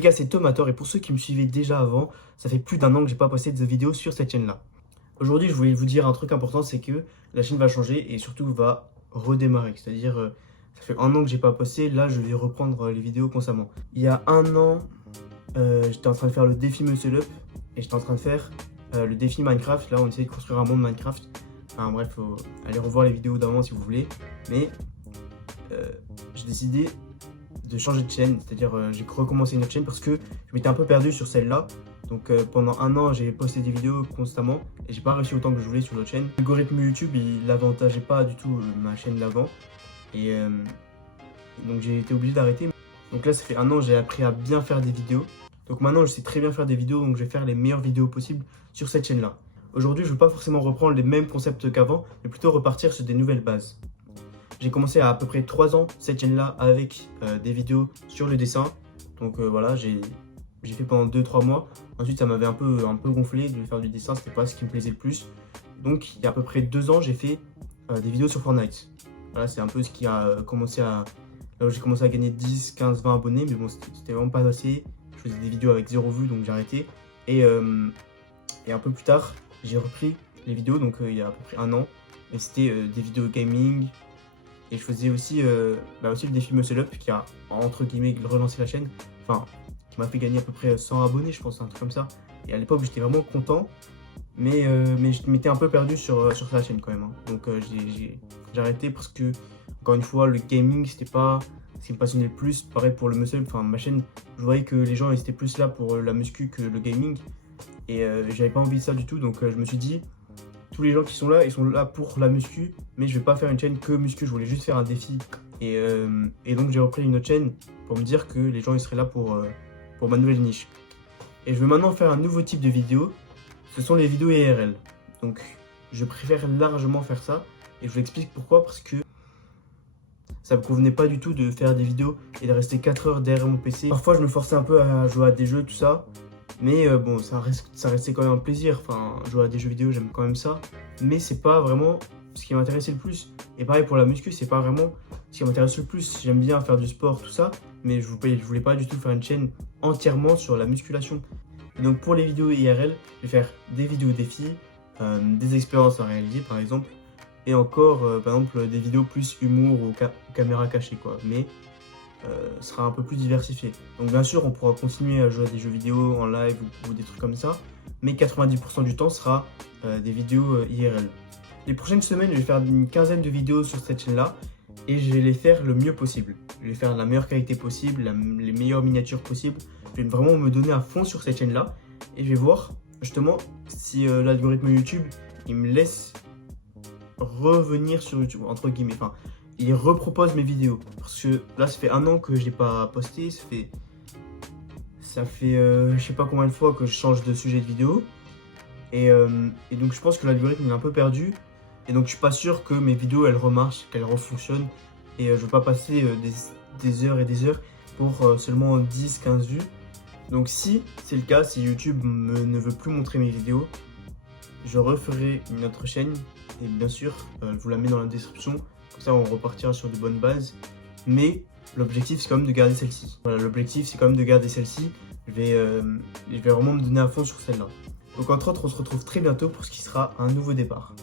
Les gars, c'est Tomator et pour ceux qui me suivaient déjà avant, ça fait plus d'un an que j'ai pas posté de vidéo sur cette chaîne-là. Aujourd'hui, je voulais vous dire un truc important, c'est que la chaîne va changer et surtout va redémarrer. C'est-à-dire, ça fait un an que j'ai pas posté, là je vais reprendre les vidéos constamment. Il y a un an, j'étais en train de faire le défi Muscle Up et j'étais en train de faire le défi Minecraft. Là, on essaie de construire un monde Minecraft. Enfin bref, faut aller revoir les vidéos d'avant si vous voulez. Mais j'ai décidé de changer de chaîne, c'est-à-dire j'ai recommencé une autre chaîne parce que je m'étais un peu perdu sur celle-là. Donc pendant un an, j'ai posté des vidéos constamment et j'ai pas réussi autant que je voulais sur l'autre chaîne. L'algorithme YouTube, il avantageait pas du tout ma chaîne d'avant et donc j'ai été obligé d'arrêter. Donc là, ça fait un an, j'ai appris à bien faire des vidéos. Donc maintenant, je sais très bien faire des vidéos, donc je vais faire les meilleures vidéos possibles sur cette chaîne-là. Aujourd'hui, je ne veux pas forcément reprendre les mêmes concepts qu'avant, mais plutôt repartir sur des nouvelles bases. J'ai commencé à peu près 3 ans cette chaîne-là avec des vidéos sur le dessin. Donc voilà, j'ai fait pendant 2-3 mois. Ensuite, ça m'avait un peu gonflé de faire du dessin, c'était pas ce qui me plaisait le plus. Donc il y a à peu près 2 ans, j'ai fait des vidéos sur Fortnite. Voilà, c'est un peu ce qui a commencé à... Là où j'ai commencé à gagner 10, 15, 20 abonnés, mais bon, c'était vraiment pas assez. Je faisais des vidéos avec 0 vues, donc j'ai arrêté. Et un peu plus tard, j'ai repris les vidéos, donc il y a à peu près un an. Et c'était des vidéos gaming. Et je faisais aussi, aussi le défi Muscle Up qui a, entre guillemets, relancé la chaîne. Enfin, qui m'a fait gagner à peu près 100 abonnés, je pense, un truc comme ça. Et à l'époque, j'étais vraiment content. Mais je m'étais un peu perdu sur la chaîne quand même. Hein. Donc j'ai arrêté parce que, encore une fois, le gaming, c'était pas ce qui me passionnait le plus. Pareil pour le muscle, enfin ma chaîne, je voyais que les gens ils étaient plus là pour la muscu que le gaming. Et j'avais pas envie de ça du tout. Donc je me suis dit, tous les gens qui sont là, ils sont là pour la muscu. Mais je vais pas faire une chaîne que muscu, je voulais juste faire un défi. Et donc j'ai repris une autre chaîne pour me dire que les gens ils seraient là pour ma nouvelle niche. Et je vais maintenant faire un nouveau type de vidéo. Ce sont les vidéos IRL. Donc je préfère largement faire ça. Et je vous explique pourquoi. Parce que ça me convenait pas du tout de faire des vidéos et de rester 4 heures derrière mon PC. Parfois je me forçais un peu à jouer à des jeux, tout ça. Mais bon, ça restait quand même un plaisir. Enfin, jouer à des jeux vidéo, j'aime quand même ça. Mais c'est pas vraiment ce qui m'intéressait le plus. Et pareil pour la muscu, c'est pas vraiment ce qui m'intéresse le plus. J'aime bien faire du sport, tout ça. Mais je voulais pas du tout faire une chaîne entièrement sur la musculation. Et donc pour les vidéos IRL, je vais faire des vidéos défis, des expériences à réaliser par exemple, et encore par exemple des vidéos plus humour ou caméra cachée quoi, mais ce sera un peu plus diversifié. Donc bien sûr on pourra continuer à jouer à des jeux vidéo en live ou des trucs comme ça, mais 90% du temps sera des vidéos IRL. Les prochaines semaines je vais faire une quinzaine de vidéos sur cette chaîne là, et je vais les faire le mieux possible. Je vais faire la meilleure qualité possible, les meilleures miniatures possibles. Je vais vraiment me donner à fond sur cette chaîne là et je vais voir justement si l'algorithme YouTube il me laisse revenir sur YouTube entre guillemets, enfin il repropose mes vidéos parce que là ça fait un an que je n'ai pas posté, ça fait je sais pas combien de fois que je change de sujet de vidéo et donc je pense que l'algorithme est un peu perdu et donc je suis pas sûr que mes vidéos elles remarchent, qu'elles refonctionnent et je veux pas passer des heures et des heures pour seulement 10-15 vues. Donc si c'est le cas, si YouTube ne veut plus montrer mes vidéos, je referai une autre chaîne et bien sûr je vous la mets dans la description, comme ça on repartira sur de bonnes bases. Mais l'objectif c'est quand même de garder celle-ci. Voilà, l'objectif c'est quand même de garder celle-ci. Je vais vraiment me donner à fond sur celle-là. Donc entre autres on se retrouve très bientôt pour ce qui sera un nouveau départ.